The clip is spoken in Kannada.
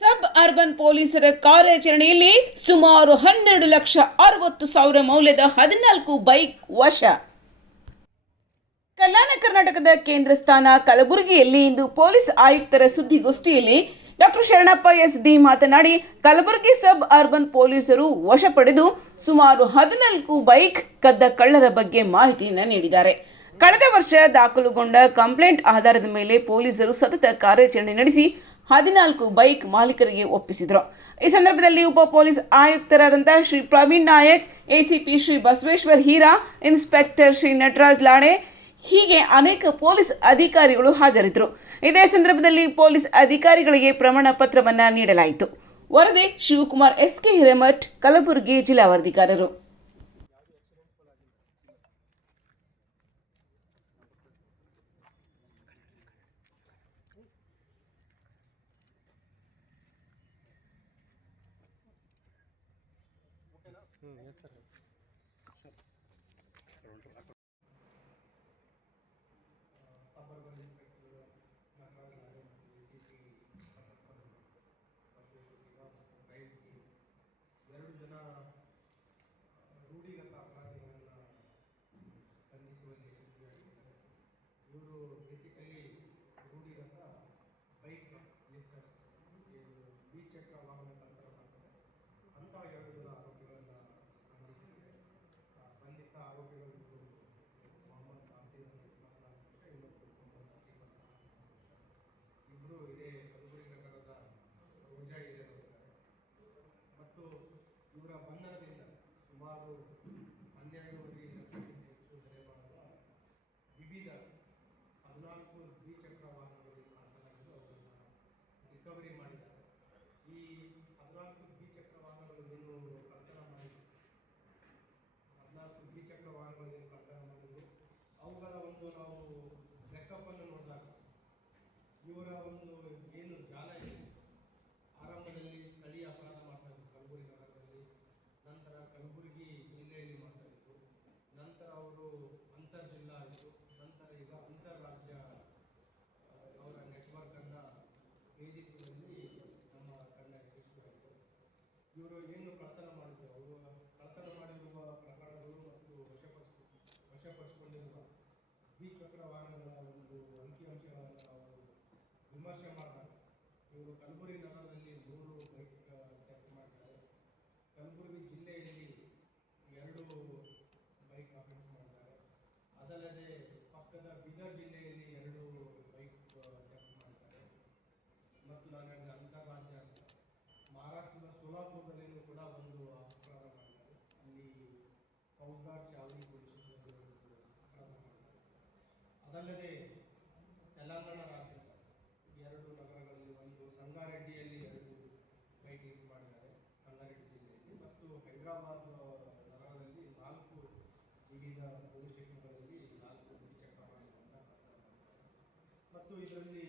ಸಬ್ ಅರ್ಬನ್ ಪೊಲೀಸರ ಕಾರ್ಯಾಚರಣೆಯಲ್ಲಿ ಸುಮಾರು 12,60,000 ಮೌಲ್ಯದ 14 ಬೈಕ್ ವಶ. ಕಲ್ಯಾಣ ಕರ್ನಾಟಕದ ಕೇಂದ್ರ ಸ್ಥಾನ ಕಲಬುರಗಿಯಲ್ಲಿ ಇಂದು ಪೊಲೀಸ್ ಆಯುಕ್ತರ ಸುದ್ದಿಗೋಷ್ಠಿಯಲ್ಲಿ ಡಾಕ್ಟರ್ ಶರಣಪ್ಪ ಎಸ್.ಡಿ. ಮಾತನಾಡಿ, ಕಲಬುರಗಿ ಸಬ್ ಅರ್ಬನ್ ಪೊಲೀಸರು ವಶ ಪಡೆದು ಸುಮಾರು 14 ಬೈಕ್ ಕದ್ದ ಕಳ್ಳರ ಬಗ್ಗೆ ಮಾಹಿತಿಯನ್ನು ನೀಡಿದ್ದಾರೆ. ಕಳೆದ ವರ್ಷ ದಾಖಲುಗೊಂಡ ಕಂಪ್ಲೇಂಟ್ ಆಧಾರದ ಮೇಲೆ ಪೊಲೀಸರು ಸತತ ಕಾರ್ಯಾಚರಣೆ ನಡೆಸಿ 14 ಬೈಕ್ ಮಾಲೀಕರಿಗೆ ಒಪ್ಪಿಸಿದರು. ಈ ಸಂದರ್ಭದಲ್ಲಿ ಉಪ ಪೊಲೀಸ್ ಆಯುಕ್ತರಾದಂತಹ ಶ್ರೀ ಪ್ರವೀಣ್ ನಾಯಕ್, ಎಸಿಪಿ ಶ್ರೀ ಬಸವೇಶ್ವರ್ ಹೀರಾ, ಇನ್ಸ್ಪೆಕ್ಟರ್ ಶ್ರೀ ನಟರಾಜ್ ಲಾಡೆ ಹೀಗೆ ಅನೇಕ ಪೊಲೀಸ್ ಅಧಿಕಾರಿಗಳು ಹಾಜರಿದ್ದರು. ಇದೇ ಸಂದರ್ಭದಲ್ಲಿ ಪೊಲೀಸ್ ಅಧಿಕಾರಿಗಳಿಗೆ ಪ್ರಮಾಣ ಪತ್ರವನ್ನು ನೀಡಲಾಯಿತು. ವರದಿ ಶಿವಕುಮಾರ್ ಎಸ್.ಕೆ. ಹಿರೇಮಠ್, ಕಲಬುರಗಿ ಜಿಲ್ಲಾ ವರದಿಗಾರರು. ಎರಡು ಜನ ರೂಢಿಗತ ಅಪರಾಧಿಗಳನ್ನು ಬಂಧಿಸುವಲ್ಲಿ ಯಶಸ್ವಿಯಾಗಿದ್ದಾರೆ. ಇವರು ಬೇಸಿಕಲಿ ರೂಢಿಗತ ಬೈಕ್ ಲಿಫ್ಟರ್ಸ್, ದ್ವಿಚಕ್ರ ವಾಹನ ಕಳ್ಳತನ ಮಾಡ್ತಾರೆ. ಅಂಥ ಎರಡು ಜನ ಆರೋಪಿಗಳನ್ನು ಬಂಧಿಸಿದ್ದಾರೆ. ಬಂಧಿತ ಆರೋಪಿಗಳು ಮೊಹಮ್ಮದ್ ನಾಸೀರ್ 24 ವರ್ಷ, ಇನ್ನೊಬ್ಬರು ಮೊಹಮ್ಮದ್ ಅಕೀಬ್ 24 ವರ್ಷ. ಇಬ್ಬರು ಇದೇ ಕಲಬುರಗಿ ನಗರದ ರೋಜಾ ಏರಿಯಾದವರಿದ್ದಾರೆ. ಮತ್ತು ಇವರ ಬಂಧನದಿಂದ ಸುಮಾರು 12.5 ಲಕ್ಷಕ್ಕಿಂತ ಹೆಚ್ಚು ಬೆಲೆ ಬಾಳುವ ವಿವಿಧ 14 ದ್ವಿಚಕ್ರ ವಾಹನಗಳು ಕಳ್ಳತನಾಗಿದ್ದು ಅವುಗಳನ್ನು ರಿಕವರಿ ಮಾಡಿದ್ದಾರೆ. ಈ 14 ದ್ವಿಚಕ್ರ ವಾಹನಗಳು ಏನು ಕಳ್ಳತನ ಮಾಡಿದ್ದು, ಅವುಗಳ ಒಂದು ನಾವು ಲೆಕ್ಕವನ್ನು ನೋಡಿದಾಗ ಇವರ ಒಂದು ಏನು ಜಾಲ ಇದೆ, ಆರಂಭದಲ್ಲಿ ಸ್ಥಳೀಯ ಅಪರಾಧ ಮಾಡ್ತಾ ಇದ್ರು ಕಲಬುರಗಿ ನಗರದಲ್ಲಿ, ನಂತರ ಕಲಬುರಗಿ ಜಿಲ್ಲೆಯಲ್ಲಿ ಮಾಡ್ತಾ ಇದ್ರು, ನಂತರ ಅವರು ಅಂತರ್ ಜಿಲ್ಲಾ ಆಯಿತು, ನಂತರ ಈಗ ಅಂತಾರಾಜ್ಯ ಅವರ ನೆಟ್ವರ್ಕನ್ನು ಭೇದಿಸುವಲ್ಲಿ ನಮ್ಮ ತಂಡ ಯಶಸ್ವಿಯಾಯಿತು. ಇವರು ಏನು ಕಳ್ಳತನ ಮಾಡಿದ್ರು, ಅವರು ಕಳ್ಳತನ ಮಾಡಿರುವ ಪ್ರಕರಣಗಳು ಮತ್ತು ವಶಪಡಿಸಿಕೊಂಡಿರುವ ದ್ವಿಚಕ್ರ ವಾಹನಗಳ ಒಂದು ಅಂಕಿಅಂಶಗಳನ್ನು ನಾವು ವಿಮರ್ಶೆ ಮಾಡಿದಾಗ ಇವರು ಕಲಬುರಗಿ ನಗರದಲ್ಲಿ 3 ಬೈಕ್ ಥೆಫ್ಟ್ ಮಾಡಿದ್ದಾರೆ. ಕಲಬುರಗಿ ಜಿಲ್ಲೆಯಲ್ಲಿ 2 ಬೈಕ್ ಅಫೆನ್ಸ್ ಮಾಡಿದ್ದಾರೆ. ಅದಲ್ಲದೆ ಪಕ್ಕದ ಬೀದರ್ ಜಿಲ್ಲೆಯಲ್ಲಿ 2 ಬೈಕ್ ಥೆಫ್ಟ್ ಮಾಡಿದ್ದಾರೆ. ಮತ್ತು ನಾನು ಹೇಳಿದ ಅಂತಾರಾಜ್ಯ ಅಂತ ಮಹಾರಾಷ್ಟ್ರದ ಸೋಲಾಪುರದಲ್ಲಿಯೂ ಕೂಡ ಒಂದು ಅಪರಾಧ ಮಾಡಿದ್ದಾರೆ. ಅಲ್ಲಿ ಫೌಜ್ದಾರ್ ಚಾವಡಿ ಪೊಲೀಸ್ ಸ್ಟೇಷನ್ ಅಪರಾಧ ಮಾಡಿದ್ದಾರೆ. ಅದಲ್ಲದೆ ತೆಲಂಗಾಣ ರಾಜ್ಯದ 2 ನಗರಗಳಲ್ಲಿ, ಒಂದು ಸಂಗಾರೆಡ್ಡಿಯಲ್ಲಿ 2 ಬೈಕ್ ಹಿಟ್ ಮಾಡಿದ್ದಾರೆ, ಸಂಗಾರೆಡ್ಡಿ ಜಿಲ್ಲೆಯಲ್ಲಿ, ಮತ್ತು ಹೈದರಾಬಾದ್ ನಗರದಲ್ಲಿ 4 ವಿವಿಧ ಪೊಲೀಸ್ ಸ್ಟೇಷನ್ಗಳಲ್ಲಿ 4 ದ್ವಿಚಕ್ರ ವಾಹನಗಳನ್ನು ಕಳ್ಳತನ ಮಾಡಿದ್ದಾರೆ. ಮತ್ತು ಇದರಲ್ಲಿ